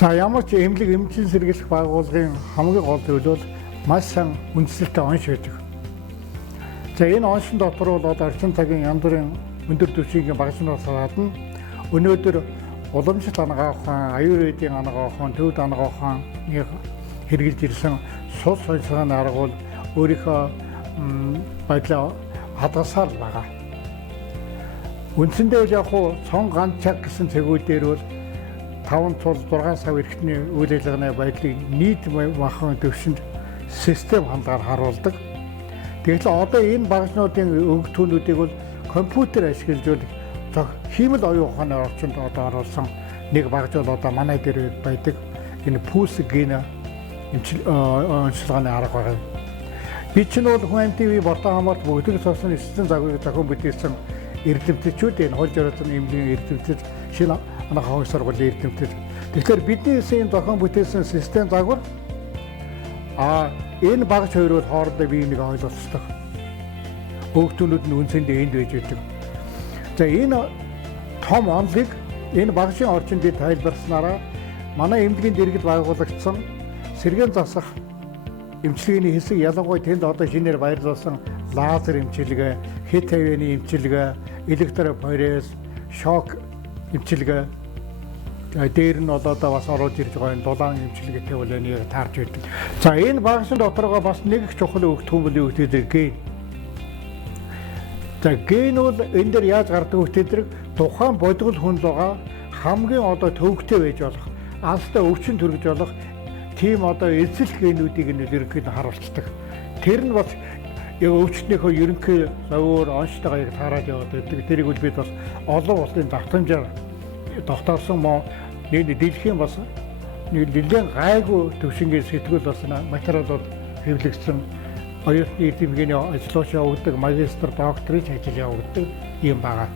За ямар ч эмнэлэг эмчийн сэргийлэх байгууллагын хамгийн гол зүйл бол маш сайн үндэслэлтэй онш байдаг. За энэ оншин дотор бол одоо орчин цагийн янз бүрийн өндөр түвшингийн багшнаас гадна өнөөдөр уламжлалт ангаа ухаан, аюурведийн ангаа ухаан, төвд ангаа ухаан хэрэгжилж ирсэн сул сонирхолтой арга бол өөрийнхөө байдлаа хадгалсаар байгаа. Үндсэндээ бол яг хуу цон ганц цаг гэсэн цэгүүдээр бол 5 цул 6 сав эрхтний үйл ажиллагааны байдлыг нийт махан төвшөнд систем хангаар харуулдаг. Тэгэхээр одоо энэ багшнуудын өгтгөнүүдийг бол компьютер ашиглаж хиймэл оюун ухааны орчинд одоо оруулсан нэг багж бол одоо манай дээр байдаг. Энэ пүүс гин онцлогооны арга байгаа. Би ч нь бол Хүн ТV Бортон хамаарт бүгдийг цосон эсцэн зохион бүтээсэн эрдэмтдчүүд энэ хол жирэлтэн эмнэлгийн эрдэмтэд шинэ анхаа сургуулийн эрдэмтэд. Тэгэхээр бидний энэ зохион бүтээсэн систем загвар энэ багш хоёр бол хоорондоо бие биенийг ойлголцдог. Өгтөнүүд нь үнцэндээ энд байж байдаг. За энэ том онолыг энэ багшийн орчинд тайлбарснараа манай эмнэлгийн дэргэд байгуулагдсан сэргээн засах эмчилгээний хэсэг ялангуяа тэнд одоо шинээр баярлуулсан лазер эмчилгээ, хэт тавианы эмчилгээ, электропорез, шок эмчилгээ дээр нь бол одоо бас орж ирж байгаа энэ дулаан эмчилгээтэй бол энийг таарч байдаг. За энэ багшин доторгоо бас нэг их чухал өгтгөн бүлийн өгтөд ген. За ген бол энэ дээр яаж гардаг өгтөд тухайн бодгол хүнд байгаа хамгийн одоо төвөгтэй байж болох, алстай өвчин төрөж болох тийм одоо эзэл генүүдийг нь ерөнхийдөө харуулцдаг. Тэр нь бас яг өвчтнийхөө ерөнхий зөвөр онцтойгоо яг таараад яваад байдаг. Тэрийг бол бид бас олон улсын давтамжаар тогтоосон нэг дэлхийн бас нэлээд гайгүй төвшингийн сэтгүүл бас материалууд хэвлэгдсэн оюутны эдийн засгийн ажлууч явуулдаг, магистр, докторийн ажил явуулдаг юм байна.